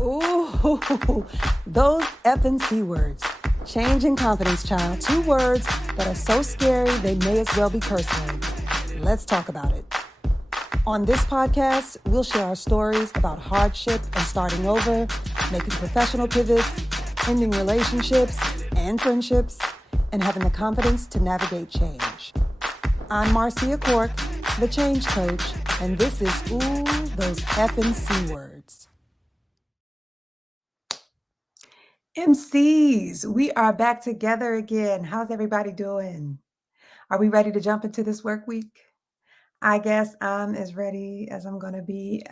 Ooh, those Effin C-Words. Change and confidence, child. 2 words that are so scary they may as well be curse words. Let's talk about it. On this podcast, we'll share our stories about hardship and starting over, making professional pivots, ending relationships and friendships, and having the confidence to navigate change. I'm Marcia Cork, the change coach, and this is Ooh, those Effin C-Words. MCs, we are back together again. How's everybody doing? Are we ready to jump into this work week? I guess I'm as ready as I'm going to be.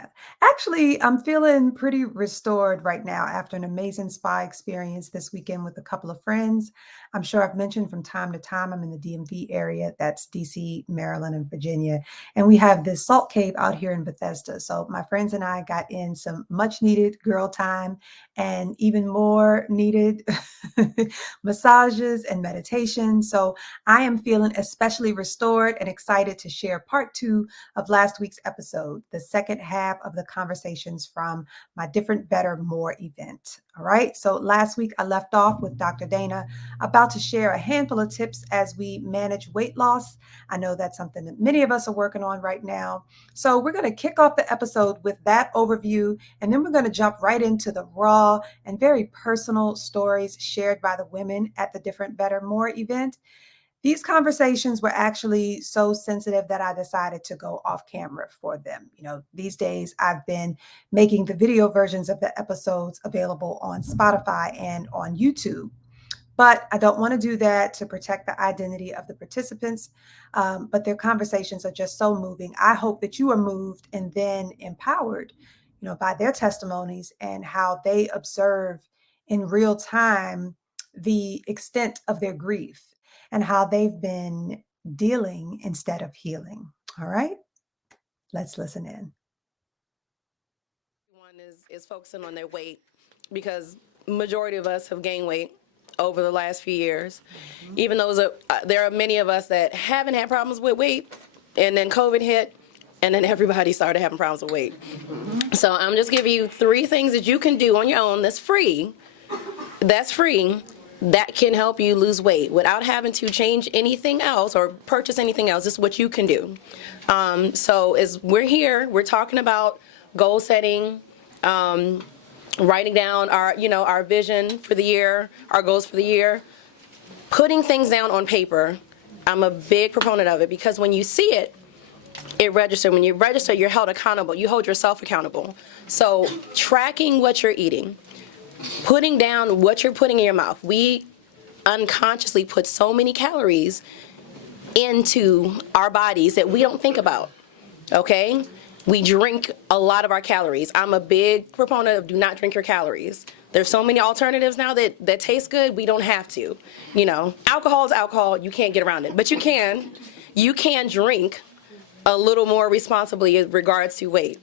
Actually, I'm feeling pretty restored right now after an amazing spa experience this weekend with a couple of friends. I'm sure I've mentioned from time to time I'm in the DMV area. That's DC, Maryland, and Virginia. And we have this salt cave out here in Bethesda. So my friends and I got in some much needed girl time and even more needed massages and meditation. So I am feeling especially restored and excited to share part 2 of last week's episode, the second half of the conversations from my Different.Better.More event. All right. So last week I left off with Dr. Dana about to share a handful of tips as we manage weight loss. I know that's something that many of us are working on right now. So we're going to kick off the episode with that overview, and then we're going to jump right into the raw and very personal stories shared by the women at the Different.Better.More event. These conversations were actually so sensitive that I decided to go off camera for them. You know, these days I've been making the video versions of the episodes available on Spotify and on YouTube. But I don't want to do that to protect the identity of the participants. But their conversations are just so moving. I hope that you are moved and then empowered, by their testimonies and how they observe in real time the extent of their grief and how they've been dealing instead of healing. All right, let's listen in. One is focusing on their weight, because majority of us have gained weight over the last few years. Even though there are many of us that haven't had problems with weight, and then COVID hit, and then everybody started having problems with weight. So I'm just giving you 3 things that you can do on your own that's free, that can help you lose weight without having to change anything else or purchase anything else. This is what you can do. So as we're here, we're talking about goal setting, writing down our vision for the year, our goals for the year, putting things down on paper. I'm a big proponent of it, because when you see it, it registers. When you register, you're held accountable. You hold yourself accountable. So tracking what you're eating, putting down what you're putting in your mouth. We unconsciously put so many calories into our bodies that we don't think about, okay? We drink a lot of our calories. I'm a big proponent of do not drink your calories. There's so many alternatives now that taste good, we don't have to. Alcohol is alcohol, you can't get around it. But you can drink a little more responsibly in regards to weight.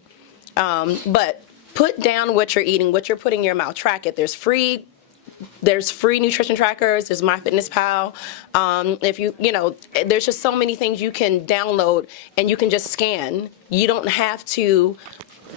But put down what you're eating, what you're putting in your mouth. Track it. There's free nutrition trackers. There's MyFitnessPal. There's just so many things you can download and you can just scan. You don't have to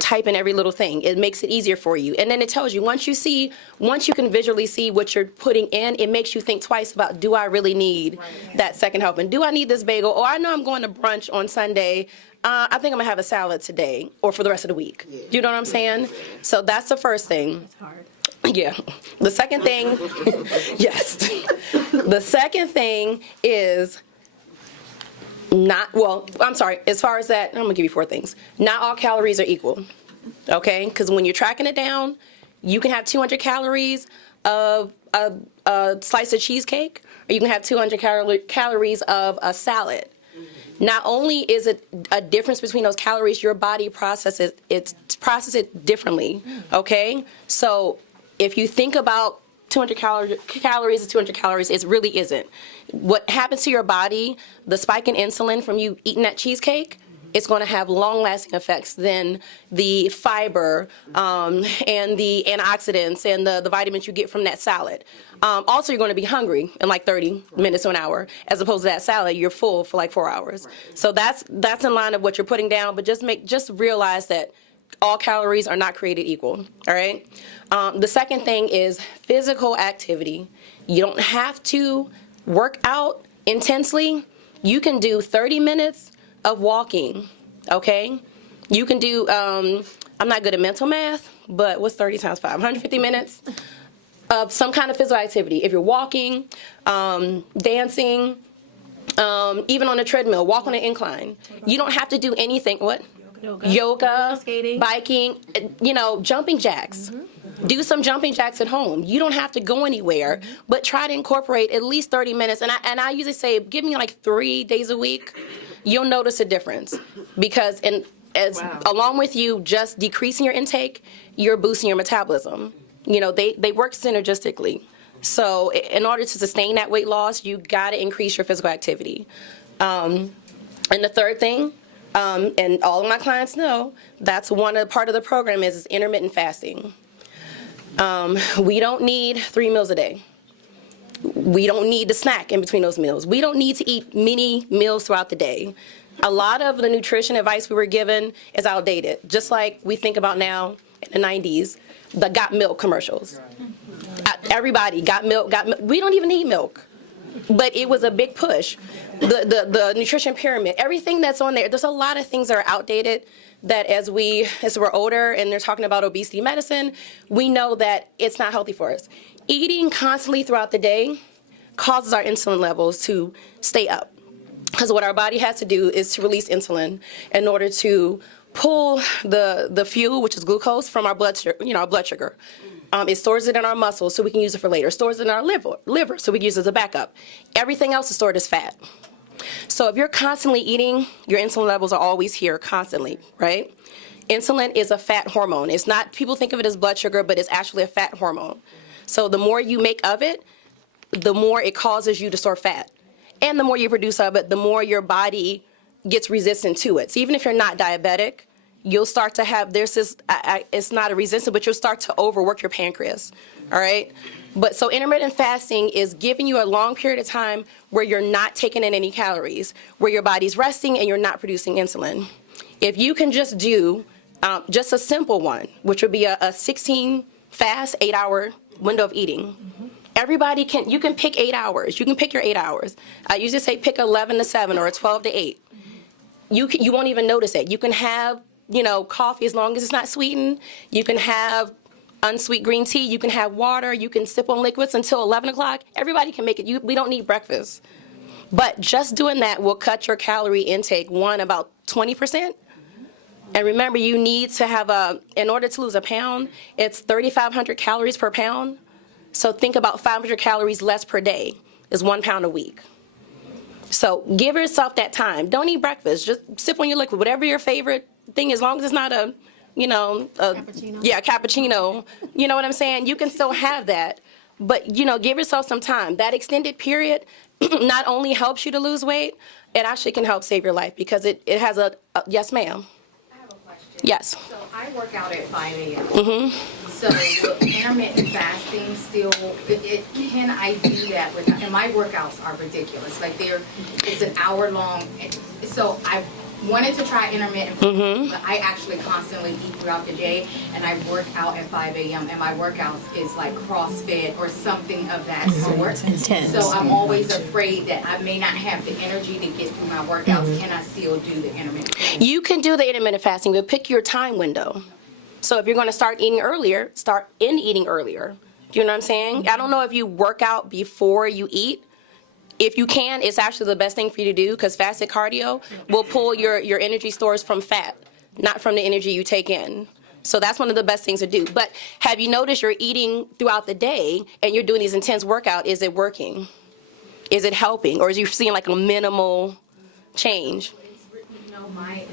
type in every little thing. It makes it easier for you. And then it tells you, once you can visually see what you're putting in, it makes you think twice about, do I really need that second helping? Do I need this bagel? Or I know I'm going to brunch on Sunday. I think I'm gonna have a salad today or for the rest of the week. Do you know what I'm saying? So that's the first thing. That's hard. Yeah. The second thing, yes. The second thing is as far as that, I'm gonna give you 4 things. Not all calories are equal, okay? Because when you're tracking it down, you can have 200 calories of a slice of cheesecake, or you can have 200 calories of a salad. Not only is it a difference between those calories, your body processes it differently, okay? So if you think about 200 calories is 200 calories, it really isn't. What happens to your body, the spike in insulin from you eating that cheesecake, it's going to have long-lasting effects than the fiber and the antioxidants and the vitamins you get from that salad. Also, you're going to be hungry in like 30 minutes to an hour, as opposed to that salad, you're full for like 4 hours. So that's in line of what you're putting down, but just realize that all calories are not created equal, all right? The second thing is physical activity. You don't have to work out intensely. You can do 30 minutes of walking, okay? You can do, I'm not good at mental math, but what's 30 times 5? 150 minutes of some kind of physical activity. If you're walking, dancing, even on a treadmill, walk on an incline. You don't have to do anything. What? Yoga, skating, biking, jumping jacks. Do some jumping jacks at home. You don't have to go anywhere, but try to incorporate at least 30 minutes. And I usually say, give me like 3 days a week. You'll notice a difference because along with you just decreasing your intake, you're boosting your metabolism. They work synergistically. So in order to sustain that weight loss, you got to increase your physical activity. And the third thing, and all of my clients know, that's part of the program is intermittent fasting. We don't need 3 meals a day. We don't need to snack in between those meals. We don't need to eat many meals throughout the day. A lot of the nutrition advice we were given is outdated, just like we think about now in the 90s, the got milk commercials. Everybody got milk. We don't even need milk, but it was a big push. The nutrition pyramid, everything that's on there's a lot of things that are outdated that as we're older and they're talking about obesity medicine, we know that it's not healthy for us. Eating constantly throughout the day causes our insulin levels to stay up, because what our body has to do is to release insulin in order to pull the fuel, which is glucose, from our blood sugar. It stores it in our muscles so we can use it for later. It stores it in our liver so we can use it as a backup. Everything else is stored as fat. So if you're constantly eating, your insulin levels are always here constantly, right? Insulin is a fat hormone. It's not, people think of it as blood sugar, but it's actually a fat hormone. So the more you make of it, the more it causes you to store fat. And the more you produce of it, the more your body gets resistant to it. So even if you're not diabetic, you'll start to have, it's not a resistance, but you'll start to overwork your pancreas, all right? But so intermittent fasting is giving you a long period of time where you're not taking in any calories, where your body's resting and you're not producing insulin. If you can just do just a simple one, which would be a 16 fast, 8-hour window of eating. Everybody you can pick 8 hours. You can pick your 8 hours. I usually say pick 11 to 7 or 12 to 8. You won't even notice it. You can have, coffee as long as it's not sweetened. You can have unsweet green tea. You can have water. You can sip on liquids until 11 o'clock. Everybody can make it. We don't need breakfast. But just doing that will cut your calorie intake, about 20%. And remember, you need to have in order to lose a pound, it's 3,500 calories per pound. So think about 500 calories less per day is 1 pound a week. So give yourself that time. Don't eat breakfast. Just sip on your liquid, whatever your favorite thing, as long as it's not cappuccino. Yeah, cappuccino. You know what I'm saying? You can still have that. But, give yourself some time. That extended period not only helps you to lose weight, it actually can help save your life because it has yes, ma'am. I have a question. Yes. So I work out at 5 a.m. So intermittent fasting still, can I do that without, and my workouts are ridiculous. Like it's an hour long. So I wanted to try intermittent fasting, but I actually constantly eat throughout the day, and I work out at 5 a.m. and my workouts is like CrossFit or something of that sort. Intense. So I'm always afraid that I may not have the energy to get through my workouts. Can I still do the intermittent fasting? You can do the intermittent fasting, but pick your time window. So if you're going to start eating earlier, start eating earlier. Do you know what I'm saying? I don't know if you work out before you eat. If you can, it's actually the best thing for you to do because fasted cardio will pull your energy stores from fat, not from the energy you take in. So that's one of the best things to do. But have you noticed you're eating throughout the day and you're doing these intense workouts? Is it working? Is it helping? Or is you seeing like a minimal change? My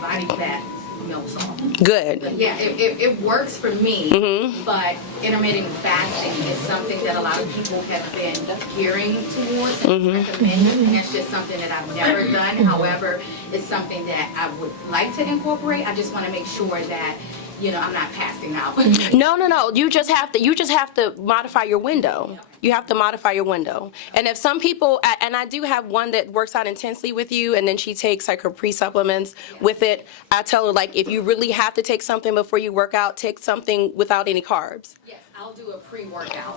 body fat melts off. Good. But yeah, it works for me, but intermittent fasting is something that a lot of people have been gearing towards and recommending, and it's just something that I've never done. However, it's something that I would like to incorporate. I just want to make sure that I'm not passing out. No. You just have to modify your window. You have to modify your window. And if some people, and I do have one that works out intensely with you, and then she takes like her pre-supplements with it. I tell her, like, if you really have to take something before you work out, take something without any carbs. Yes, I'll do a pre-workout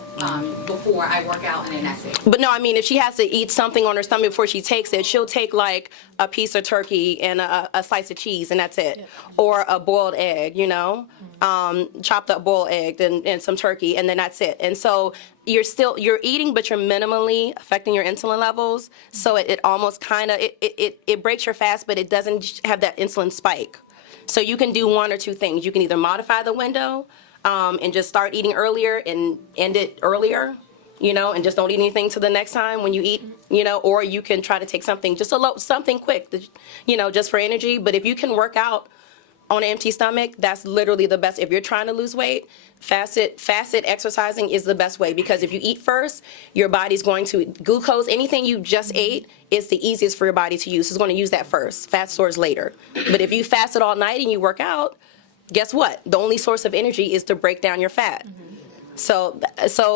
before I work out, and then that's it. But no, I mean, if she has to eat something on her stomach before she takes it, she'll take like a piece of turkey and a slice of cheese, and that's it. Or a boiled egg, you know, chopped up boiled egg and some turkey, and then that's it. And so you're eating, but you're minimally affecting your insulin levels. So it almost kind of, it breaks your fast, but it doesn't have that insulin spike. So you can do one or two things. You can either modify the window and just start eating earlier and end it earlier, you know, and just don't eat anything till the next time when you eat, you know, or you can try to take something, just something quick, you know, just for energy. But if you can work out on an empty stomach, that's literally the best. If you're trying to lose weight, fasted exercising is the best way, because if you eat first, your body's going to glucose, anything you just ate is the easiest for your body to use. It's going to use that first. Fat stores later. But if you fasted all night and you work out, guess what? The only source of energy is to break down your fat. So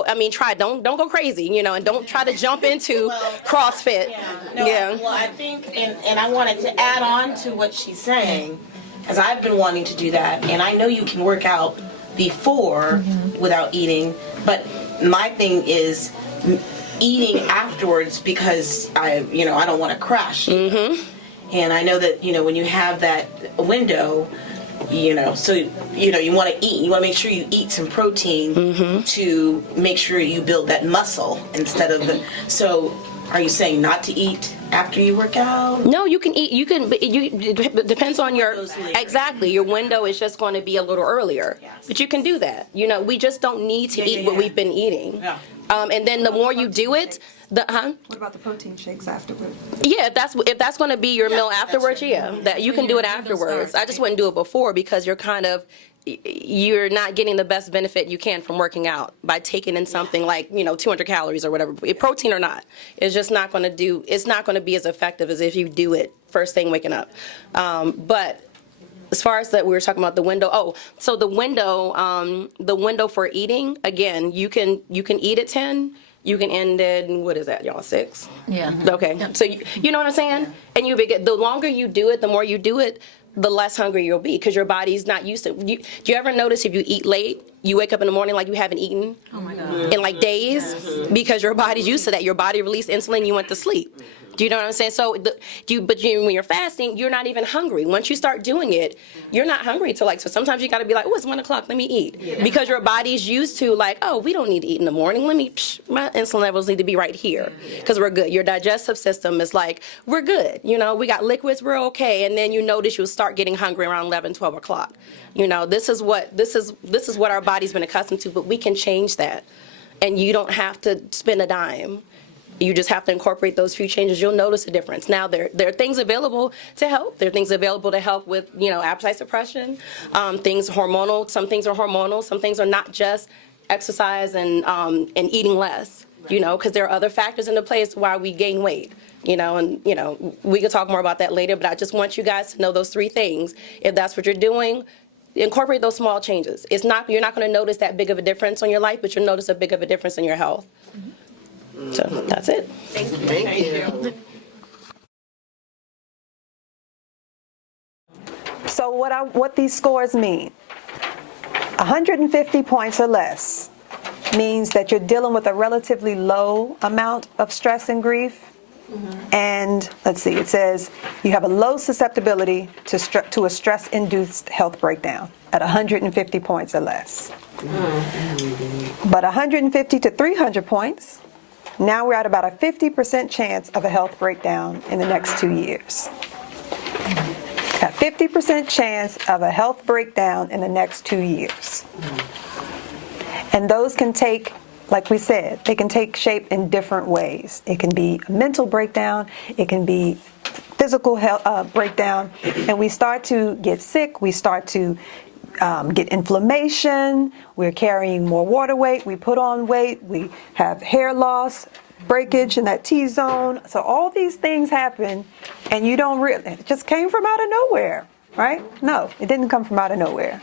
I mean, try. Don't go crazy, you know, and don't try to jump into CrossFit. Well, I think, and I wanted to add on to what she's saying, as I've been wanting to do that, and I know you can work out before without eating, but my thing is eating afterwards, because I don't want to crash. And I know that, when you have that window, so you want to eat. You want to make sure you eat some protein to make sure you build that muscle instead of the. So, are you saying not to eat after you work out? No, you can eat. It depends on your exactly. Your window is just going to be a little earlier, but you can do that. We just don't need to eat what we've been eating. Yeah. And then the more you do it, What about the protein shakes afterwards? Yeah, if that's going to be your meal afterwards, that you can do it afterwards. I just wouldn't do it before, because you're not getting the best benefit you can from working out by taking in something like 200 calories or whatever, protein or not. It's just not going to it's not going to be as effective as if you do it first thing waking up. But as far as that, we were talking about the window. So the window for eating, again, you can eat at 10. You can end it, what is that, y'all, 6? Yeah. Okay, so you know what I'm saying? And the longer you do it, the more you do it, the less hungry you'll be, because your body's not used to it. Do you ever notice if you eat late, you wake up in the morning like you haven't eaten in like days? Because your body's used to that. Your body released insulin, you went to sleep. Do you know what I'm saying? So, when you're fasting, you're not even hungry. Once you start doing it, you're not hungry till so sometimes you got to be like, oh, it's 1 o'clock, let me eat. Because your body's used to we don't need to eat in the morning. My insulin levels need to be right here, because we're good. Your digestive system is we're good. We got liquids, we're okay. And then you notice you'll start getting hungry around 11, 12 o'clock. This is what our body's been accustomed to, but we can change that. And you don't have to spend a dime. You just have to incorporate those few changes. You'll notice a difference. Now, there are things available to help. There are things available to help with, appetite suppression, things hormonal. Some things are hormonal. Some things are not just exercise and eating less, because there are other factors into play as to why we gain weight, and, we can talk more about that later, but I just want you guys to know those 3 things. If that's what you're doing, incorporate those small changes. You're not going to notice that big of a difference on your life, but you'll notice a big of a difference in your health. So that's it. Thank you. So what these scores mean? 150 points or less means that you're dealing with a relatively low amount of stress and grief. And let's see, it says you have a low susceptibility to a stress-induced health breakdown at 150 points or less. But 150 to 300 points, now we're at about a 50% chance of a health breakdown in the next 2 years. A 50% chance of a health breakdown in the next 2 years. And those can take, like we said, they can take shape in different ways. It can be a mental breakdown, it can be physical health breakdown, and we start to get sick, we start to get inflammation, we're carrying more water weight, we put on weight, we have hair loss, breakage in that T-zone. So all these things happen, and you don't really, it just came from out of nowhere, right? No, it didn't come from out of nowhere.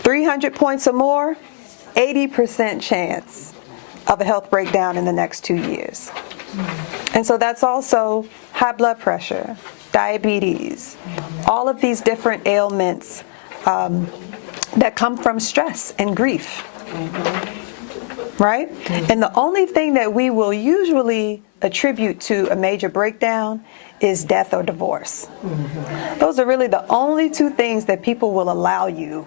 300 points or more, 80% chance of a health breakdown in the next 2 years. And so that's also high blood pressure, diabetes, all of these different ailments that come from stress and grief, right? And the only thing that we will usually attribute to a major breakdown is death or divorce. Those are really the only two things that people will allow you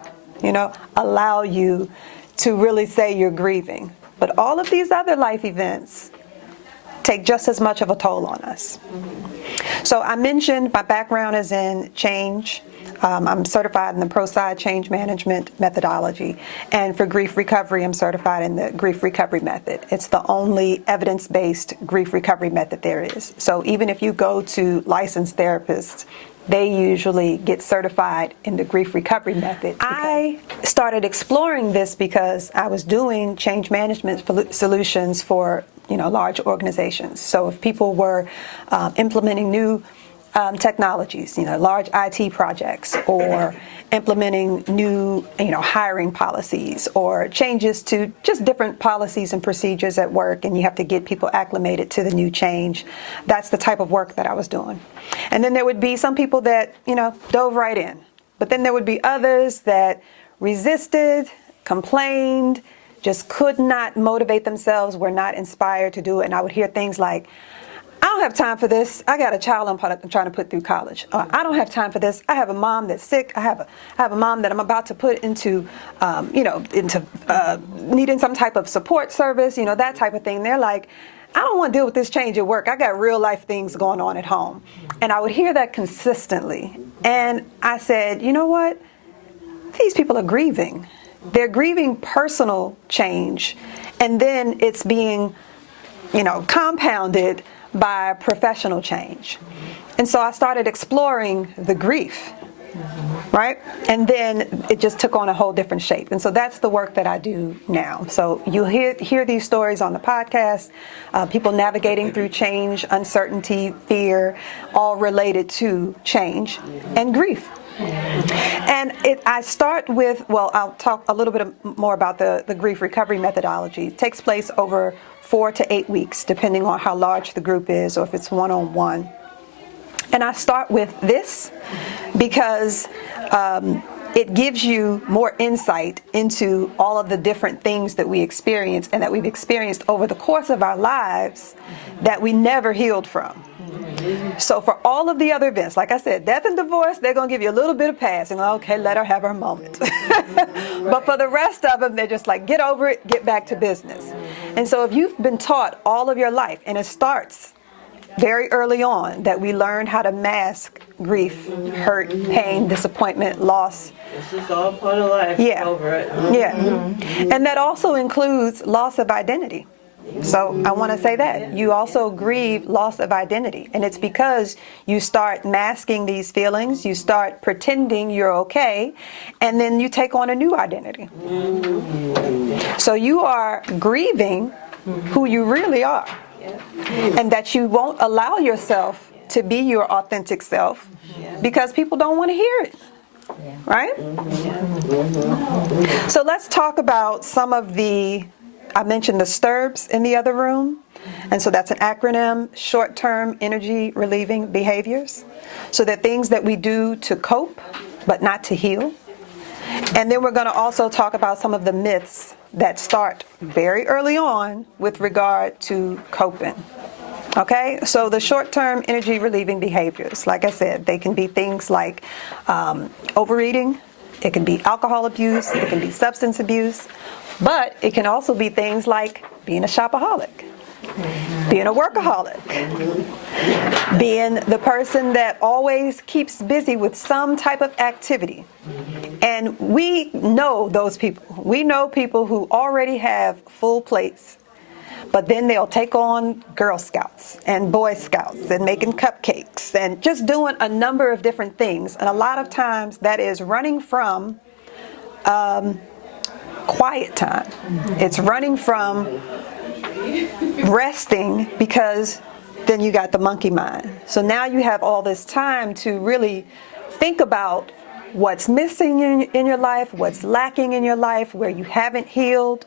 to really say you're grieving. But all of these other life events take just as much of a toll on us. So I mentioned my background is in change. I'm certified in the ProSci change management methodology. And for grief recovery, I'm certified in the grief recovery method. It's the only evidence-based grief recovery method there is. So even if you go to licensed therapists, they usually get certified in the grief recovery method. I started exploring this because I was doing change management solutions for large organizations. So if people were implementing new technologies, large IT projects, or implementing new, hiring policies, or changes to just different policies and procedures at work, and you have to get people acclimated to the new change. That's the type of work that I was doing. And then there would be some people that, dove right in. But then there would be others that resisted, complained, just could not motivate themselves, were not inspired to do it. And I would hear things like, I don't have time for this. I got a child I'm trying to put through college. I don't have time for this. I have a mom that's sick. I have a mom that I'm about to put into needing some type of support service, that type of thing. They're like, I don't want to deal with this change at work. I got real life things going on at home. And I would hear that consistently. And I said, you know what? These people are grieving. They're grieving personal change. And then it's being, compounded by professional change. And so I started exploring the grief, right? And then it just took on a whole different shape. And so that's the work that I do now. So you'll hear these stories on the podcast, people navigating through change, uncertainty, fear, all related to change and grief. And I start with, I'll talk a little bit more about the grief recovery methodology. It takes place over 4 to 8 weeks, depending on how large the group is or if it's one-on-one. And I start with this because it gives you more insight into all of the different things that we experience and that we've experienced over the course of our lives that we never healed from. So for all of the other events, like I said, death and divorce, they're going to give you a little bit of pass and okay, let her have her moment. But for the rest of them, they're just like, get over it, get back to business. And so if you've been taught all of your life, and it starts very early on, that we learn how to mask grief, hurt, pain, disappointment, loss. This is all part of life. Yeah. Over it. Yeah. And that also includes loss of identity. So I want to say that you also grieve loss of identity, and it's because you start masking these feelings, you start pretending you're okay, and then you take on a new identity. So you are grieving who you really are, and that you won't allow yourself to be your authentic self because people don't want to hear it. Right? So let's talk about some of I mentioned the STIRBs in the other room. And so that's an acronym, short-term energy relieving behaviors. So they're things that we do to cope, but not to heal. And then we're going to also talk about some of the myths that start very early on with regard to coping. Okay, so the short-term energy relieving behaviors, like I said, they can be things like overeating, it can be alcohol abuse, it can be substance abuse, but it can also be things like being a shopaholic, being a workaholic, being the person that always keeps busy with some type of activity. And we know those people. We know people who already have full plates, but then they'll take on Girl Scouts and Boy Scouts and making cupcakes and just doing a number of different things. And a lot of times that is running from quiet time. It's running from resting because then you got the monkey mind. So now you have all this time to really think about what's missing in your life, what's lacking in your life, where you haven't healed.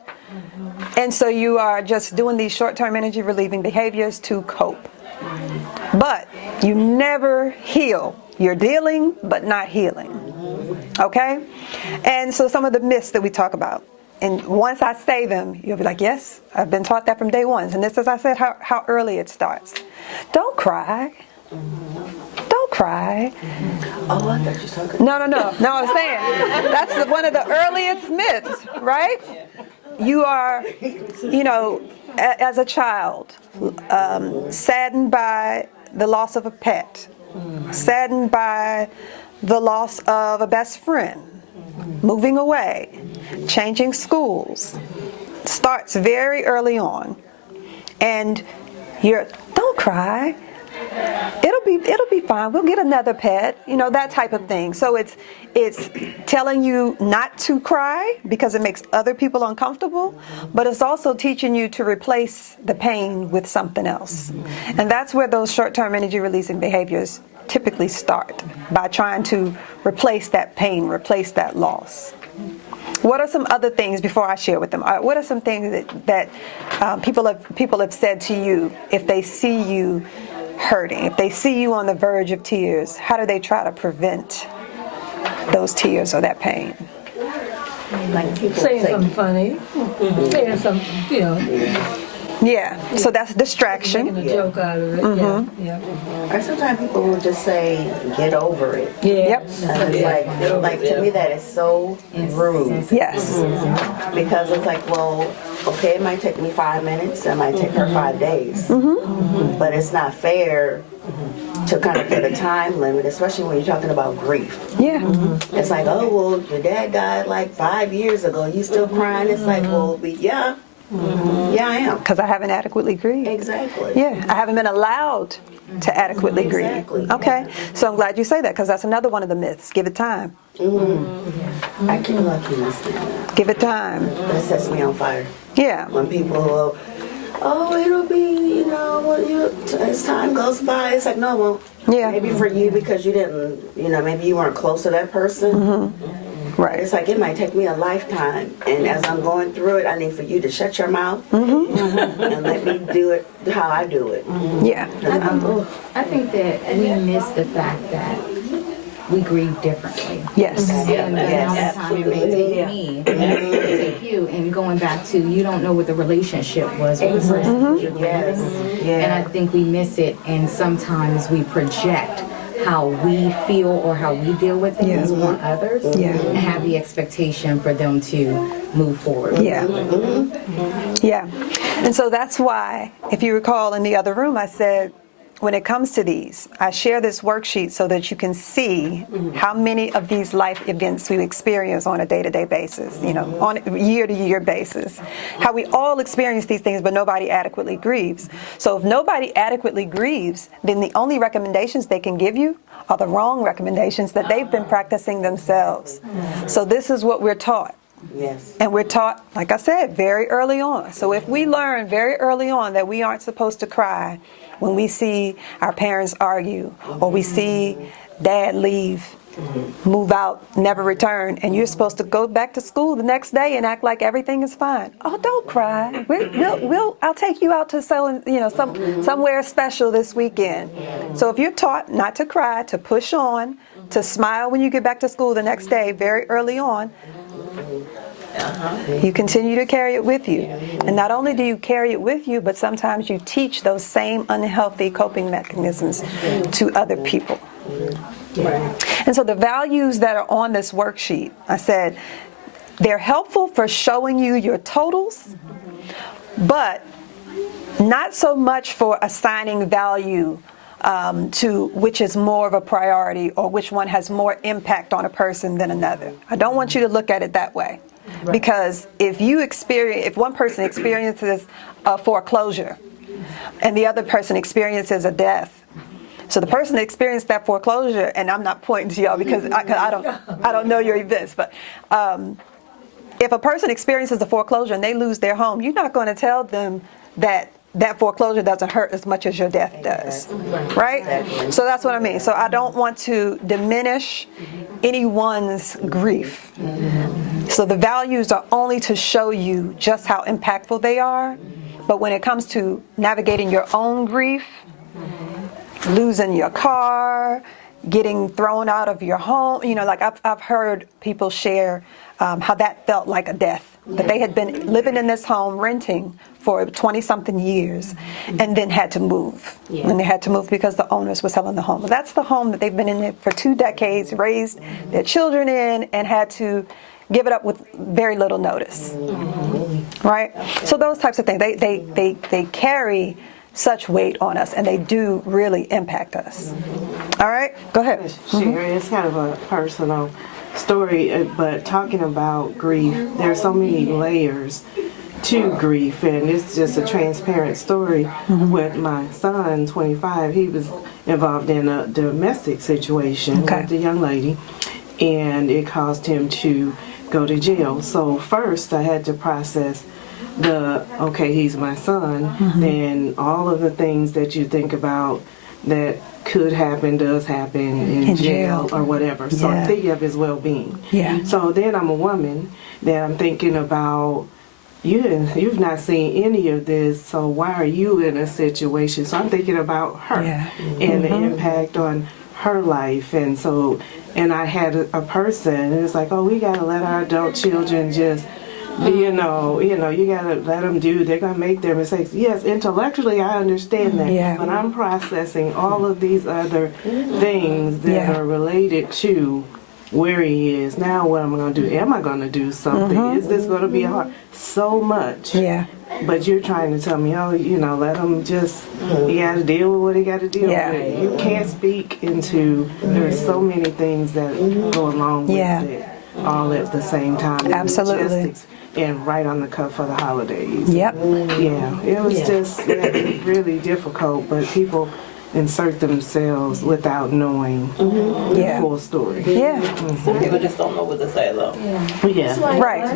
And so you are just doing these short-term energy relieving behaviors to cope. But you never heal. You're dealing, but not healing. Okay? And so some of the myths that we talk about. And once I say them, you'll be like, yes, I've been taught that from day one. And this, as I said, how early it starts. Don't cry. Don't cry. Oh, I thought you were talking. No, I'm saying that's one of the earliest myths, right? You are, as a child, saddened by the loss of a pet, saddened by the loss of a best friend, moving away, changing schools. Starts very early on, and don't cry. It'll be fine. We'll get another pet, that type of thing. So it's telling you not to cry because it makes other people uncomfortable, but it's also teaching you to replace the pain with something else. And that's where those short-term energy releasing behaviors typically start, by trying to replace that pain, replace that loss. What are some other things, before I share with them, what are some things that people have said to you if they see you hurting, if they see you on the verge of tears? How do they try to prevent those tears or that pain? Like people Saying say, something funny, saying something, Yeah, so that's distraction. making a joke out of it. Yeah. or sometimes people will just say, get over it. Yep. And it's like to me that is so rude. Yes. Because it's like, well, okay, it might take me 5 minutes, it might take her 5 days. But it's not fair to kind of put a time limit, especially when you're talking about grief. Yeah. It's like, oh, well, your dad died like 5 years ago, you still crying? It's like, well, yeah, I am. Because I haven't adequately grieved. Exactly. Yeah, I haven't been allowed to adequately Exactly. grieve. Okay, so I'm glad you say that, because that's another one of the myths. Give it time. I can't let you listen to that. Give it time. That sets me on fire. Yeah. When people will, oh, it'll be, as time goes by, it's like, no, it won't. Yeah. Maybe for you because you didn't, maybe you weren't close to that person. Right. It's like, it might take me a lifetime. And as I'm going through it, I need for you to shut your mouth and let me do it how I do it. Yeah. I think that we miss the fact that we grieve differently. Yes. And the amount of time it may take me, it may take you, and going back to, you don't know what the relationship was with the person that you're grieving. And I think we miss it, and sometimes we project how we feel or how we deal with things on others, and have the expectation for them to move forward. Yeah. Yeah. And so that's why, if you recall in the other room, I said, when it comes to these, I share this worksheet so that you can see how many of these life events we experience on a day-to-day basis, on a year-to-year basis. How we all experience these things, but nobody adequately grieves. So if nobody adequately grieves, then the only recommendations they can give you are the wrong recommendations that they've been practicing themselves. So this is what we're taught. Yes. And we're taught, like I said, very early on. So if we learn very early on that we aren't supposed to cry when we see our parents argue, or we see dad leave, move out, never return, and you're supposed to go back to school the next day and act like everything is fine. Oh, don't cry. I'll take you out to somewhere special this weekend. So if you're taught not to cry, to push on, to smile when you get back to school the next day, very early on, you continue to carry it with you. And not only do you carry it with you, but sometimes you teach those same unhealthy coping mechanisms to other people. And so the values that are on this worksheet, I said, they're helpful for showing you your totals, but not so much for assigning value to which is more of a priority, or which one has more impact on a person than another. I don't want you to look at it that way. Right. Because if one person experiences a foreclosure and the other person experiences a death, so the person that experienced that foreclosure, and I'm not pointing to y'all because I don't know your events, but if a person experiences a foreclosure and they lose their home, you're not going to tell them that that foreclosure doesn't hurt as much as your death does, right? Exactly. So that's what I mean. So I don't want to diminish anyone's grief. So the values are only to show you just how impactful they are. But when it comes to navigating your own grief, losing your car, getting thrown out of your home, like I've heard people share how that felt like a death. That they had been living in this home renting for 20-something years and then had to move. And they had to move because the owners were selling the home. But that's the home that they've been in there for 2 decades, raised their children in, and had to give it up with very little notice. Right? So those types of things, they carry such weight on us, and they do really impact us. All right? Go ahead. Share. It's kind of a personal story, but talking about grief, there's so many layers to grief, and it's just a transparent story. With my son, 25, he was involved in a domestic situation with a young lady, and it caused him to go to jail. So first I had to process okay, he's my son, then all of the things that you think about that could happen, does happen in jail or whatever. So I'm thinking of his well-being. So then I'm a woman that I'm thinking about, you've not seen any of this, so why are you in a situation? So I'm thinking about her and the impact on her life. And I had a person, and it's like, oh, we got to let our adult children just, you gotta let them they're gonna make their mistakes. Yes, intellectually I understand that, but I'm processing all of these other things that are related to where he is. Now what am I gonna do? Am I gonna do something? Is this gonna be hard? So much. But you're trying to tell me, let him just, he got to deal with what he got to deal with. You can't speak into, there's so many things that go along with it all at the same time. Absolutely. And right on the cuff of the holidays. Yep. Yeah, it was just really difficult, but people insert themselves without knowing the full story. Some people just don't know what to say, though. Right. I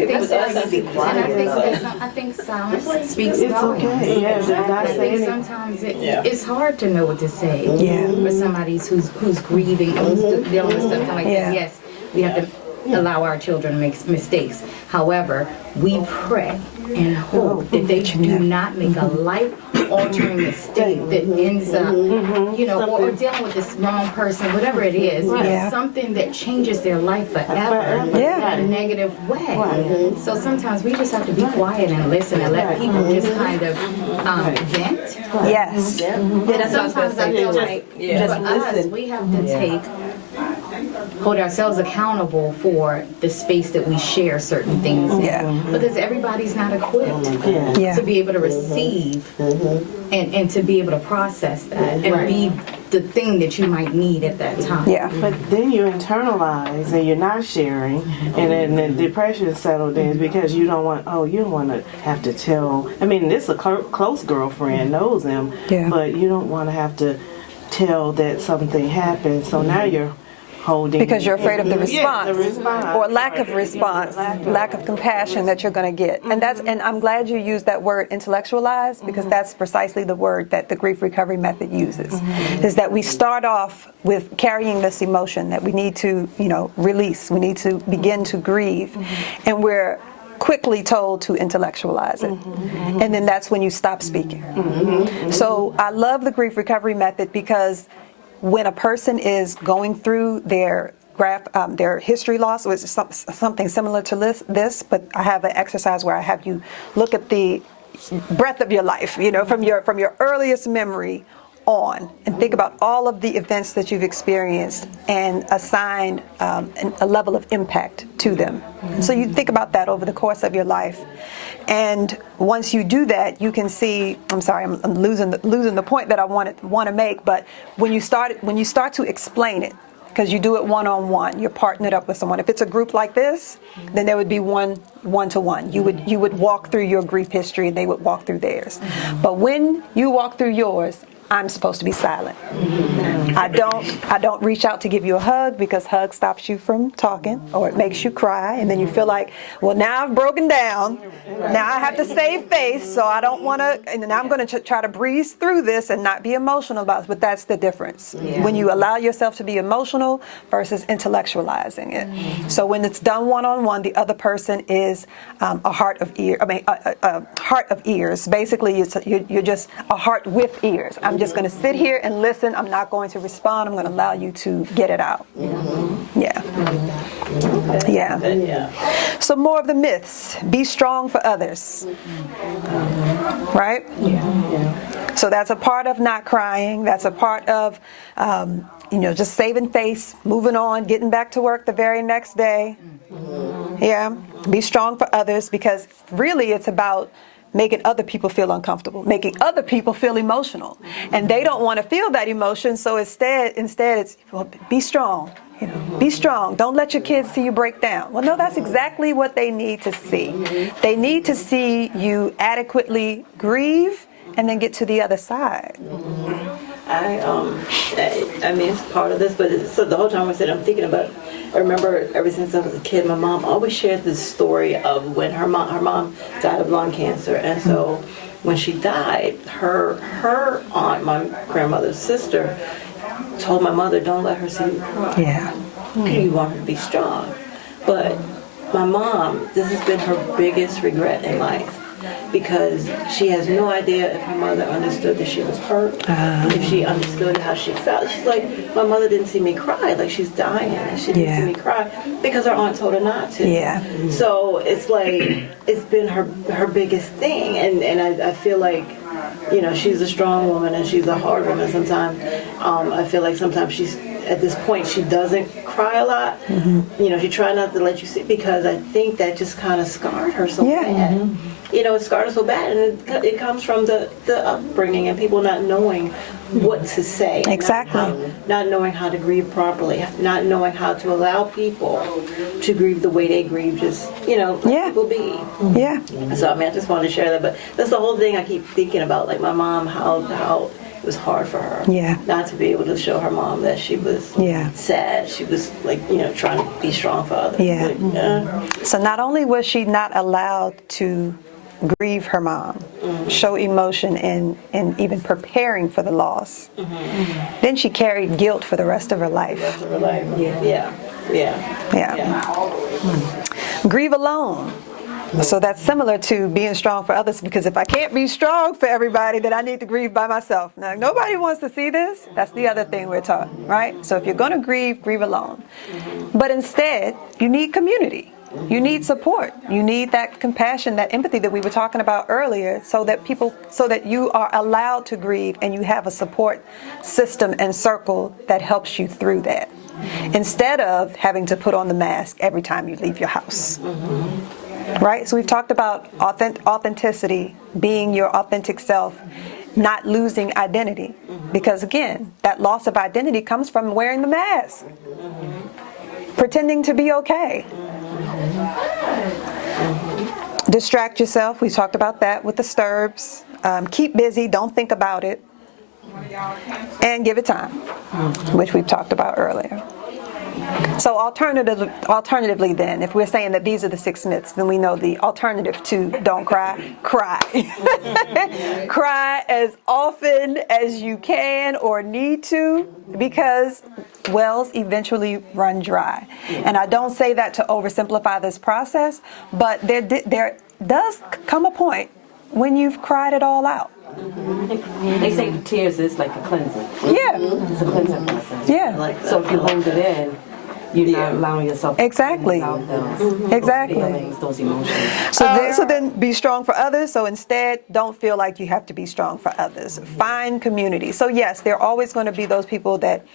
think silence speaks It's volumes. okay. They're not I think saying it. sometimes it's hard to know what to say for somebody who's grieving, who's dealing with something like that. Yes, we have to allow our children to make mistakes. However, we pray and hope that they do not make a life-altering mistake that ends up, or dealing with this wrong person, whatever it is, something that changes their life forever in a negative way. So sometimes we just have to be quiet and listen and let people just kind of vent. Sometimes I feel like for us, we have to hold ourselves accountable for the space that we share certain things in, because everybody's not equipped to be able to receive and to be able to process that and be the thing that you might need at that time. But then you internalize and you're not sharing, and then the depression settled in because you don't want to have to tell. I mean, this a close girlfriend knows him, but you don't want to have to tell that something happened. So now you're holding, because you're afraid of the response, or lack of response, lack of compassion that you're going to get. And I'm glad you used that word intellectualize, because that's precisely the word that the grief recovery method uses. Is that we start off with carrying this emotion that we need to, release. We need to begin to grieve, and we're quickly told to intellectualize it. And then that's when you stop speaking. So I love the grief recovery method, because when a person is going through their history loss, or it's something similar to this, but I have an exercise where I have you look at the breadth of your life, from your earliest memory on, and think about all of the events that you've experienced and assign a level of impact to them. So you think about that over the course of your life. And once you do that, you can see, I'm losing the point that I want to make, but when you start to explain it, because you do it one-on-one, you're partnered up with someone. If it's a group like this, then there would be one-to-one. You would walk through your grief history, and they would walk through theirs. But when you walk through yours, I'm supposed to be silent. I don't reach out to give you a hug because hug stops you from talking, or it makes you cry, and then you feel like, well, now I've broken down. Now I have to save face, so I don't want to, and now I'm going to try to breeze through this and not be emotional about it. But that's the difference. When you allow yourself to be emotional versus intellectualizing it. So when it's done one-on-one, the other person is a heart of ears. Basically, you're just a heart with ears. I'm just going to sit here and listen. I'm not going to respond. I'm going to allow you to get it out. Yeah. So more of the myths. Be strong for others. Right? So that's a part of not crying. That's a part of, just saving face, moving on, getting back to work the very next day. Yeah. Be strong for others, because really it's about making other people feel uncomfortable, making other people feel emotional. And they don't want to feel that emotion, so instead it's, well, be strong. Be strong. Don't let your kids see you break down. Well, no, that's exactly what they need to see. They need to see you adequately grieve and then get to the other side. I mean, it's part of this, but so the whole time I said I'm thinking about. I remember ever since I was a kid, my mom always shared this story of when her mom died of lung cancer, and so when she died, her aunt, my grandmother's sister, told my mother, "Don't let her see you cry. Yeah. You want her to be strong." But my mom, this has been her biggest regret in life, because she has no idea if her mother understood that she was hurt, if she understood how she felt. She's like, my mother didn't see me cry, like she's dying, and she didn't see me cry because her aunt told her not to. Yeah. So it's like, it's been her biggest thing, and I feel like, she's a strong woman and she's a hard woman sometimes. I feel like sometimes she's, at this point, she doesn't cry a lot. She tries not to let you see, because I think that just kind of scarred her so bad. It scarred her so bad, and it comes from the upbringing and people not knowing what to say. Exactly. Not knowing how to grieve properly, not knowing how to allow people to grieve the way they grieve, just, let people be. Yeah. So, I just wanted to share that, but that's the whole thing I keep thinking about, like my mom, how it was hard for her not to be able to show her mom that she was sad. She was like, trying to be strong for others. But, So not only was she not allowed to grieve her mom, show emotion in even preparing for the loss, then she carried guilt for the rest of her life. Grieve alone. So that's similar to being strong for others, because if I can't be strong for everybody, then I need to grieve by myself. Now, nobody wants to see this. That's the other thing we're taught, right? So if you're going to grieve alone. But instead, you need community. You need support. You need that compassion, that empathy that we were talking about earlier, so that you are allowed to grieve and you have a support system and circle that helps you through that. Instead of having to put on the mask every time you leave your house. Right? So we've talked about authenticity, being your authentic self, not losing identity. Because again, that loss of identity comes from wearing the mask. Pretending to be okay. Distract yourself. We talked about that with the Sturbs. Keep busy. Don't think about it. And give it time, which we've talked about earlier. So alternatively then, if we're saying that these are the 6 myths, then we know the alternative to don't cry, cry. Cry as often as you can or need to, because wells eventually run dry. And I don't say that to oversimplify this process, but there does come a point when you've cried it all out. They say tears is like a cleanser. Yeah. It's a cleansing process. Yeah. So if you hold it in, you're not allowing yourself to Exactly. out those Exactly. feelings, those emotions. So then be strong for others. So instead, don't feel like you have to be strong for others. Find community. So yes, there are always going to be those people that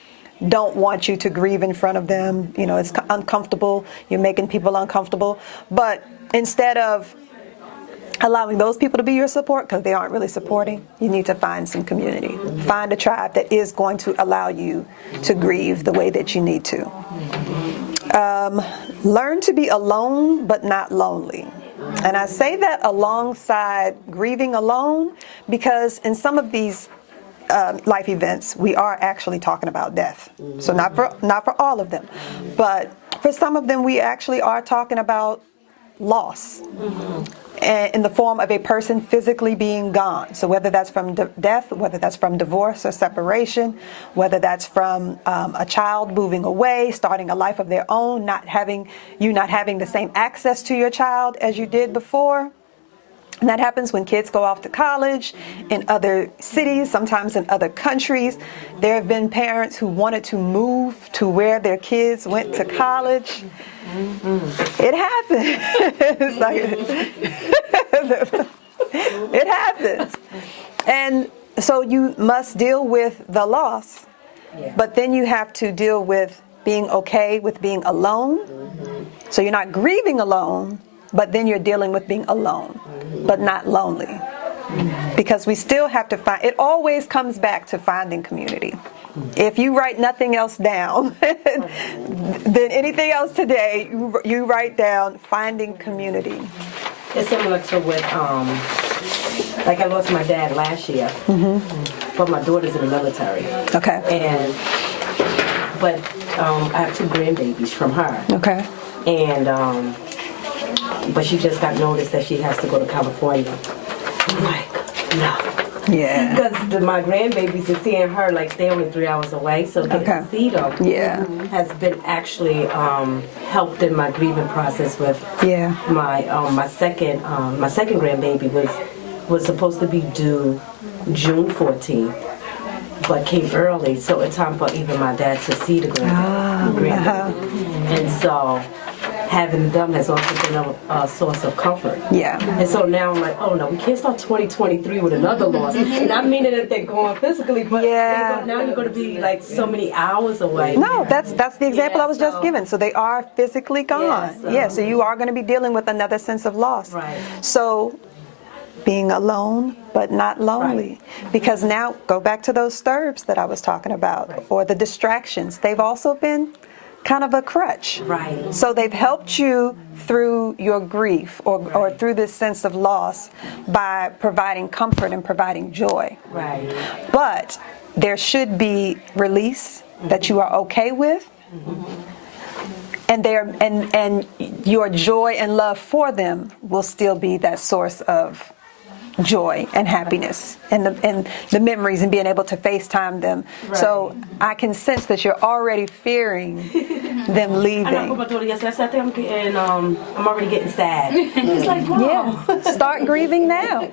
don't want you to grieve in front of them. It's uncomfortable. You're making people uncomfortable. But instead of allowing those people to be your support, because they aren't really supporting, you need to find some community. Find a tribe that is going to allow you to grieve the way that you need to. Learn to be alone but not lonely. And I say that alongside grieving alone, because in some of these life events, we are actually talking about death. So not for all of them, but for some of them, we actually are talking about loss. And in the form of a person physically being gone. So whether that's from death, whether that's from divorce or separation, whether that's from a child moving away, starting a life of their own, not having the same access to your child as you did before. And that happens when kids go off to college in other cities, sometimes in other countries. There have been parents who wanted to move to where their kids went to college. It happens. It's like, it happens. And so you must deal with the loss, but then you have to deal with being okay with being alone. So you're not grieving alone, but then you're dealing with being alone, but not lonely. Because we still have to find, it always comes back to finding community. If you write nothing else down, then anything else today, you write down finding community. It's similar to what, like I lost my dad last year, but my daughter's in the military. Okay. But I have 2 grandbabies from her. Okay. And, but she just got notice that she has to go to California. I'm like, no. Yeah. Because my grandbabies are seeing her, like, they're only 3 hours away, so getting to see them has been actually helped in my grieving process with my second grandbaby was supposed to be due June 14th, but came early, so it's time for even my dad to see the grandbaby. And so having them has also been a source of comfort. Yeah. And so now I'm like, oh no, we can't start 2023 with another loss. Not meaning that they're going physically, but now you're going to be like so many hours away. No, that's the example I was just given. So they are physically gone. So you are going to be dealing with another sense of loss. Right. So being alone, but not lonely. Right. Because now, go back to those stirbs that I was talking about, or the distractions. They've also been kind of a crutch. Right. So they've helped you through your grief or through this sense of loss by providing comfort and providing joy. Right. But there should be release that you are okay with. And and your joy and love for them will still be that source of joy and happiness and the memories and being able to FaceTime them. Right. So I can sense that you're already fearing them leaving. I know my daughter yesterday. I think I'm already getting sad. It's like, Mom. Yeah, start grieving now.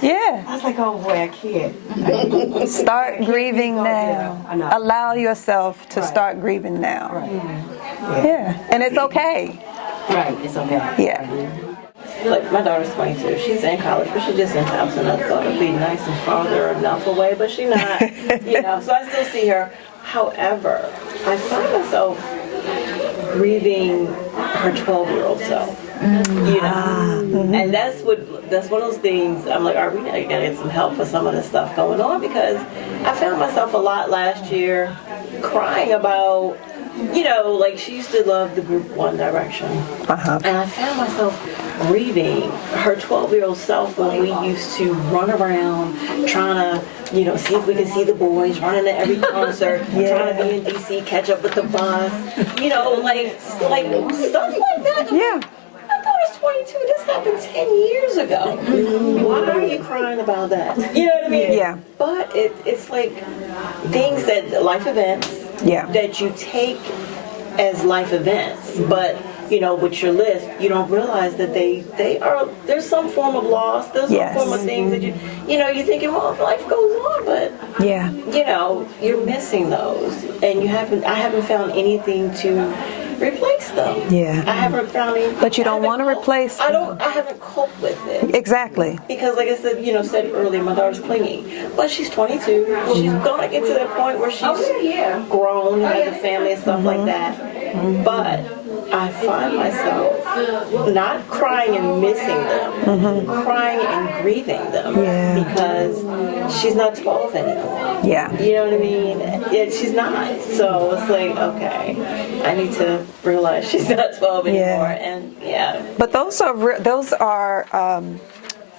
Yeah. I was like, oh boy, I can't. Start grieving now. Allow yourself to start grieving now. Right. Yeah, and it's okay. Right, it's okay. Yeah. Like, my daughter's 22. She's in college, but she's just in Towson. I thought it'd be nice and farther enough away, but she's not. So I still see her. However, I find myself grieving her 12-year-old self. And that's one of those things. I'm like, are we gonna get some help for some of this stuff going on? Because I found myself a lot last year crying about, like she used to love the group One Direction. And I found myself grieving her 12-year-old self when we used to run around trying to, see if we could see the boys, running to every concert, trying to be in DC, catch up with the bus, like stuff like that. Yeah. I thought it's 22. This happened 10 years ago. Why are you crying about that? You know what I mean? Yeah. But it's like things life events that you take as life events, but with your list, you don't realize that there's some form of loss, there's some form of things that you're thinking, well, life goes on, but you're missing those, and I haven't found anything to replace them. Yeah. I haven't found anything. But you don't want to replace them. I haven't coped with it. Exactly. Because like I said, said earlier, my daughter's clingy. But she's 22. She's gonna get to that point where she's grown and has a family and stuff like that. But I find myself not crying and missing them, crying and grieving them because she's not 12 anymore. Yeah. You know what I mean? Yeah, she's not. So it's like, okay, I need to realize she's not 12 anymore. And But those are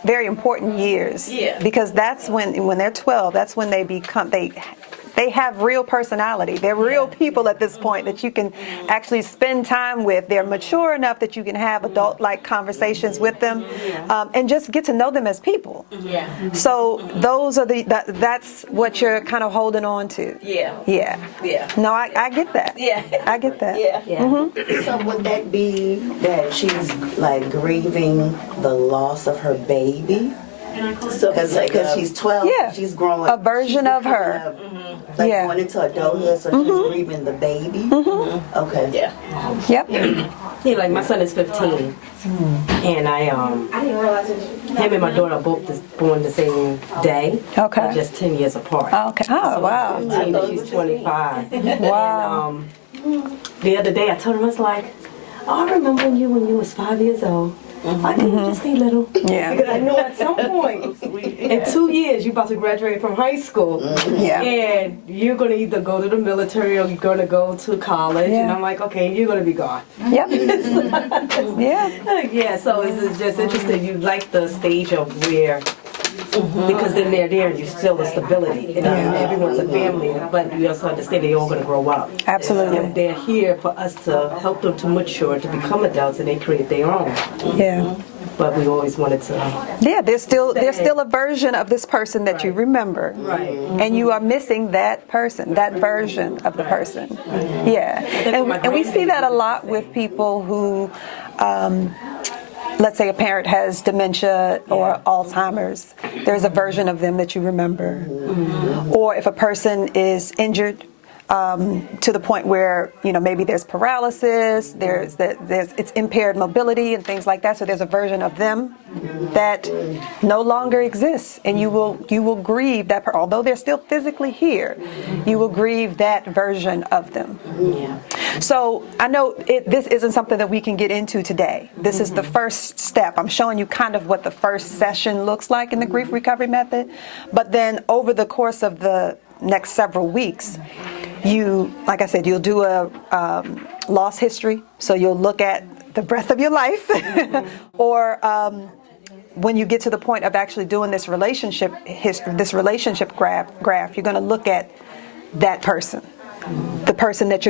very important years. Yeah. Because that's when they're 12, that's when they have real personality. They're real people at this point that you can actually spend time with. They're mature enough that you can have adult-like conversations with them, and just get to know them as people. Yeah. So those are that's what you're kind of holding on to. Yeah. Yeah. Yeah. No, I get that. Yeah. I get that. Yeah. Yeah. So would that be that she's like grieving the loss of her baby? Because she's 12, Yeah. she's growing. A version she's of her. becoming like Yeah. going into adulthood, so she's grieving the baby. Okay. Yeah. Yep. Yeah, like my son is 15, and I didn't realize him and my daughter are both born the same day. Okay. They're just 10 years apart. Okay. Oh, wow. 15 and she's 25. Wow. And the other day I told him, I was like, oh, I remember when you was 5 years old. Why didn't you just stay little? Yeah. Because I know at some point in 2 years you're about to graduate from high school. Yeah. And you're going to either go to the military or you're going to go to college. Yeah. And I'm like, okay, you're going to be gone. Yep. Yeah. Yeah, so it's just interesting. You like the stage of where, because then they're there and you still the stability. And everyone's a family, but you also understand they're all going to grow up. Absolutely. And they're here for us to help them to mature, to become adults, and they create their own. Yeah. But we always wanted to. Yeah, there's still a version of this person that you remember. Right. And you are missing that person, that version of the person. Yeah. And we see that a lot with people who, let's say a parent has dementia or Alzheimer's. There's a version of them that you remember. Or if a person is injured, to the point where maybe there's paralysis, it's impaired mobility and things like that. So there's a version of them that no longer exists, and you will grieve that. Although they're still physically here, you will grieve that version of them. Yeah. So I know this isn't something that we can get into today. This is the first step. I'm showing you kind of what the first session looks like in the grief recovery method, but then over the course of the next several weeks, like I said, you'll do a loss history. So you'll look at the breadth of your life, or when you get to the point of actually doing this relationship history, this relationship graph, you're going to look at that person. The person that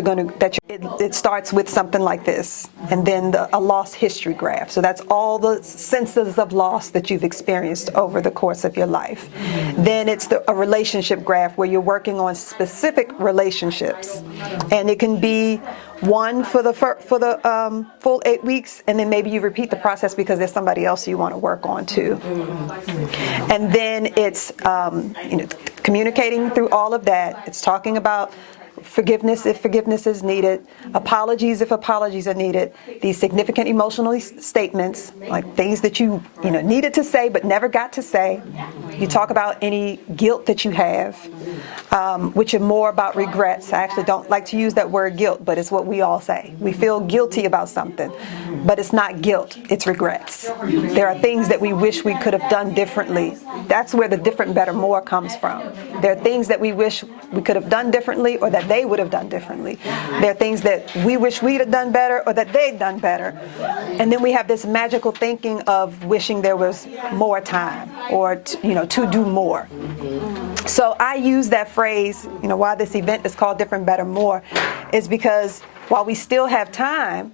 it starts with something like this, and then a loss history graph. So that's all the senses of loss that you've experienced over the course of your life. Then it's a relationship graph where you're working on specific relationships, and it can be one for the full 8 weeks, and then maybe you repeat the process because there's somebody else you want to work on too. And then it's communicating through all of that. It's talking about forgiveness if forgiveness is needed, apologies if apologies are needed, these significant emotional statements, like things that you needed to say but never got to say. You talk about any guilt that you have, which are more about regrets. I actually don't like to use that word guilt, but it's what we all say. We feel guilty about something, but it's not guilt, it's regrets. There are things that we wish we could have done differently. That's where the Different.Better.More comes from. There are things that we wish we could have done differently, or that they would have done differently. There are things that we wish we'd have done better, or that they'd done better. And then we have this magical thinking of wishing there was more time, or to do more. So I use that phrase, why this event is called Different.Better.More, is because while we still have time,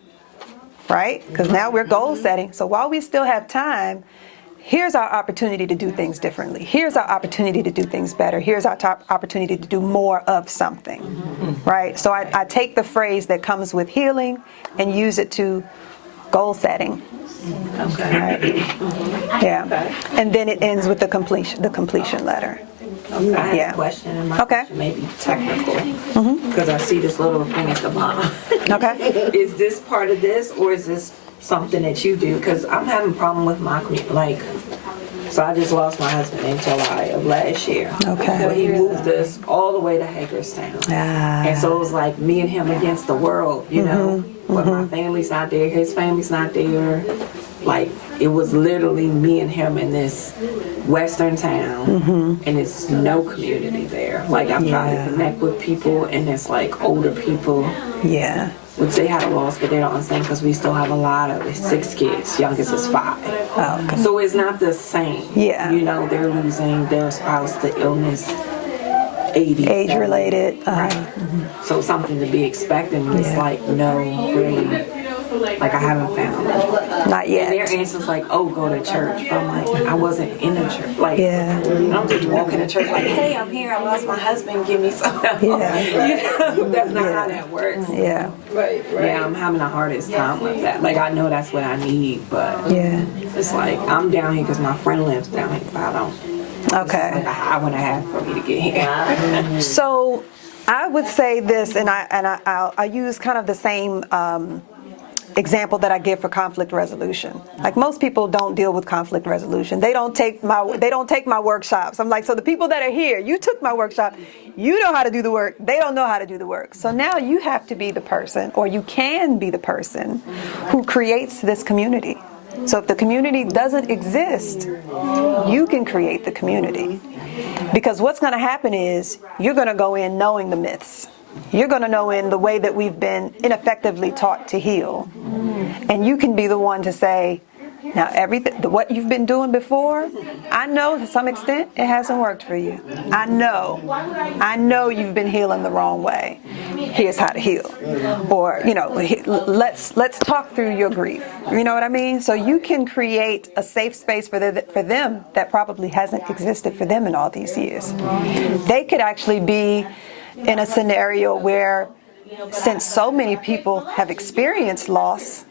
right? Because now we're goal setting. So while we still have time, here's our opportunity to do things differently. Here's our opportunity to do things better. Here's our opportunity to do more of something, right? So I take the phrase that comes with healing and use it to goal setting. Okay. Right? Yeah. And then it ends with the completion letter. Okay, I have Yeah. a question, and my Okay. question may be technical, because I see this little thing at the bottom. Okay. Is this part of this, or is this something that you do? Because I'm having a problem with my, so I just lost my husband in July of last year. Okay. So he moved us all the way to Hagerstown. And so it was like me and him against the world, but my family's not there, his family's not there. Like, it was literally me and him in this western town, and it's no community there. Like, I'm trying to connect with people, and it's like older people. Yeah. which they had a loss, but they don't understand because we still have a lot of 6 kids. Youngest is 5. Oh, okay. So it's not the same. Yeah. You know, they're losing their spouse to illness, 80, Age related. Right. So something to be expected. And it's like, no, really. Like, I haven't found it. Not yet. And their answer's like, oh, go to church. But I'm like, I wasn't in the church. Like, I'm just walking to church like, hey, I'm here. I lost my husband. Give me some help. Yeah. You know, that's not how that works. Yeah. Right. Yeah, I'm having the hardest time with that. Like, I know that's what I need, but it's like, I'm down here because my friend lives down here. If I don't. Okay. Like I want to have for me to get here. So I would say this, and I'll use kind of the same example that I give for conflict resolution. Like, most people don't deal with conflict resolution. They don't take my workshops. I'm like, so the people that are here, you took my workshop, you know how to do the work, they don't know how to do the work. So now you have to be the person, or you can be the person who creates this community. So if the community doesn't exist, you can create the community. Because what's going to happen is you're going to go in knowing the myths. You're going to know in the way that we've been ineffectively taught to heal. And you can be the one to say, now everything, what you've been doing before, I know to some extent it hasn't worked for you. I know you've been healing the wrong way. Here's how to heal. Or, you know, let's talk through your grief. You know what I mean? So you can create a safe space for them that probably hasn't existed for them in all these years. They could actually be in a scenario where, since so many people have experienced loss,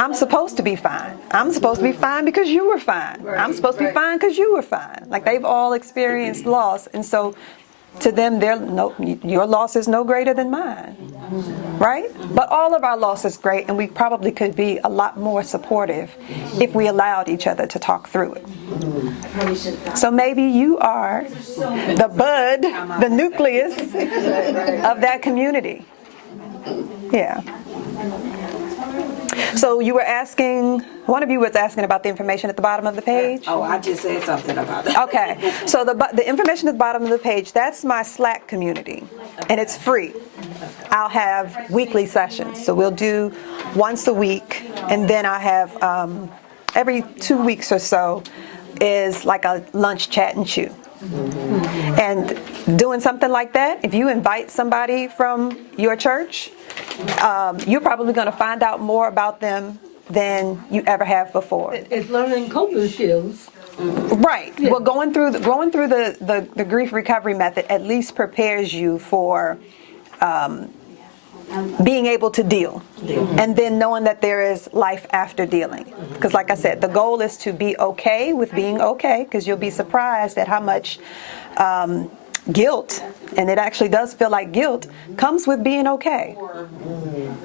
I'm supposed to be fine. I'm supposed to be fine because you were fine. I'm supposed to be fine because you were fine. Like, they've all experienced loss, and so to them, your loss is no greater than mine, right? But all of our loss is great, and we probably could be a lot more supportive if we allowed each other to talk through it. So maybe you are the bud, the nucleus of that community. Yeah. So you were asking, one of you was asking about the information at the bottom of the page? Oh, I just said something about that. Okay, so the information at the bottom of the page, that's my Slack community, and it's free. I'll have weekly sessions, so we'll do once a week, and then I have every 2 weeks or so is like a lunch, chat, and chew. And doing something like that, if you invite somebody from your church, you're probably going to find out more about them than you ever have before. It's learning coping skills. Right. Yeah. Well, going through the grief recovery method at least prepares you for being able to deal, and then knowing that there is life after dealing. Because like I said, the goal is to be okay with being okay, because you'll be surprised at how much guilt, and it actually does feel like guilt, comes with being okay.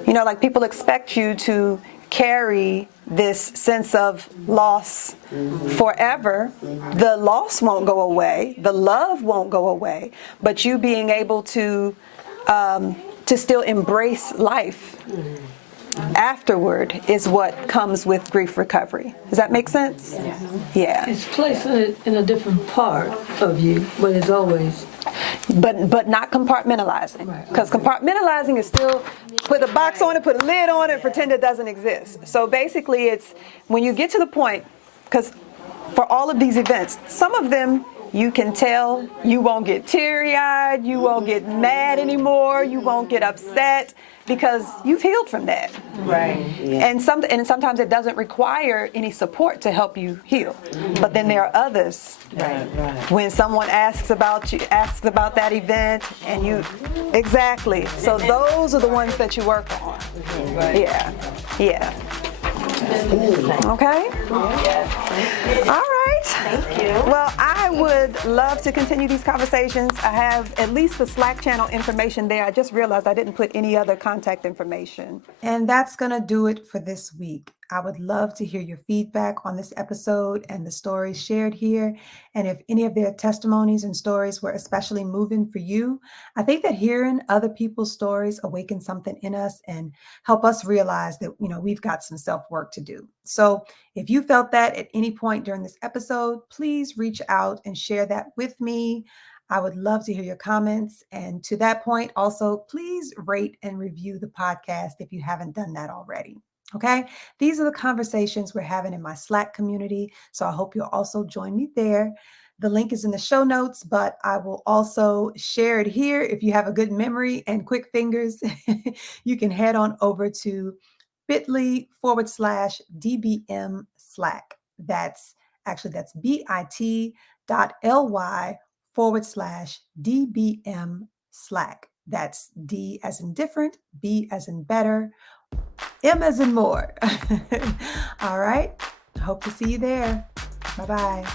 You know, like, people expect you to carry this sense of loss forever. The loss won't go away, the love won't go away, but you being able to still embrace life afterward is what comes with grief recovery. Does that make sense? Yeah. It's placing it in a different part of you, but it's always. But not compartmentalizing. Because compartmentalizing is still put a box on it, put a lid on it, pretend it doesn't exist. So basically it's when you get to the point, because for all of these events, some of them you can tell you won't get teary-eyed, you won't get mad anymore, you won't get upset, because you've healed from that. Right. Yeah. And sometimes it doesn't require any support to help you heal. But then there are others. Right. When someone asks about that event, and you exactly. So those are the ones that you work on. Right. Yeah. Okay? All right. Thank you. Well, I would love to continue these conversations. I have at least the Slack channel information there. I just realized I didn't put any other contact information. And that's going to do it for this week. I would love to hear your feedback on this episode and the stories shared here. And if any of their testimonies and stories were especially moving for you, I think that hearing other people's stories awaken something in us and help us realize that, we've got some self-work to do. So if you felt that at any point during this episode, please reach out and share that with me. I would love to hear your comments. And to that point, also, please rate and review the podcast if you haven't done that already. Okay, these are the conversations we're having in my Slack community. So I hope you'll also join me there. The link is in the show notes, but I will also share it here. If you have a good memory and quick fingers, you can head on over to bit.ly/DBM Slack. That's bit.ly/DBM Slack. That's D as in different, B as in better, M as in more. All right. Hope to see you there. Bye-bye.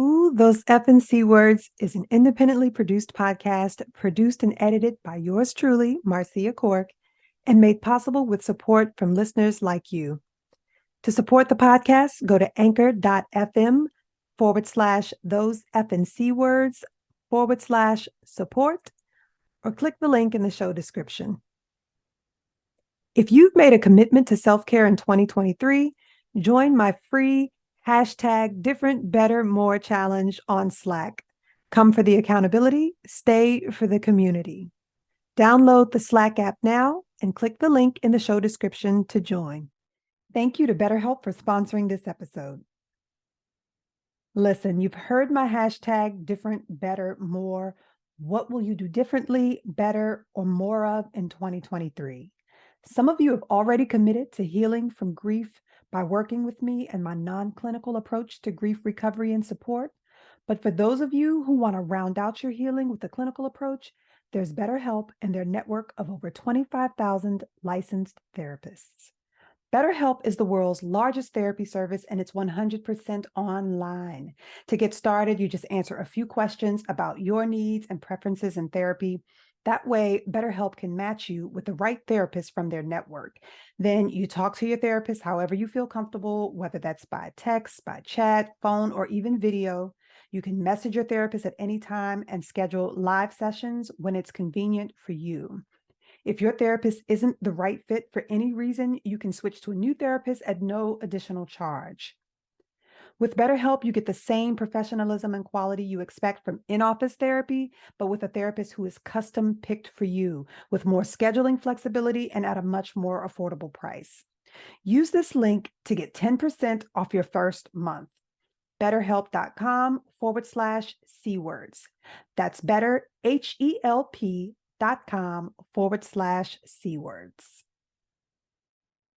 Ooh, those Effin C-Words is an independently produced podcast produced and edited by yours truly, Marcia Cork, and made possible with support from listeners like you. To support the podcast, go to anchor.fm/those Effin C-Words/support, or click the link in the show description. If you've made a commitment to self-care in 2023, join my free #Different.Better.More challenge on Slack. Come for the accountability, stay for the community. Download the Slack app now and click the link in the show description to join. Thank you to BetterHelp for sponsoring this episode. Listen, you've heard my #Different.Better.More. What will you do differently, better, or more of in 2023? Some of you have already committed to healing from grief by working with me and my non-clinical approach to grief recovery and support. But for those of you who want to round out your healing with a clinical approach, there's BetterHelp and their network of over 25,000 licensed therapists. BetterHelp is the world's largest therapy service, and it's 100% online. To get started, you just answer a few questions about your needs and preferences in therapy. That way, BetterHelp can match you with the right therapist from their network. Then you talk to your therapist however you feel comfortable, whether that's by text, by chat, phone, or even video. You can message your therapist at any time and schedule live sessions when it's convenient for you. If your therapist isn't the right fit for any reason, you can switch to a new therapist at no additional charge. With BetterHelp, you get the same professionalism and quality you expect from in-office therapy, but with a therapist who is custom picked for you, with more scheduling flexibility and at a much more affordable price. Use this link to get 10% off your first month. BetterHelp.com/C-Words. That's better, HELP.com/C-Words.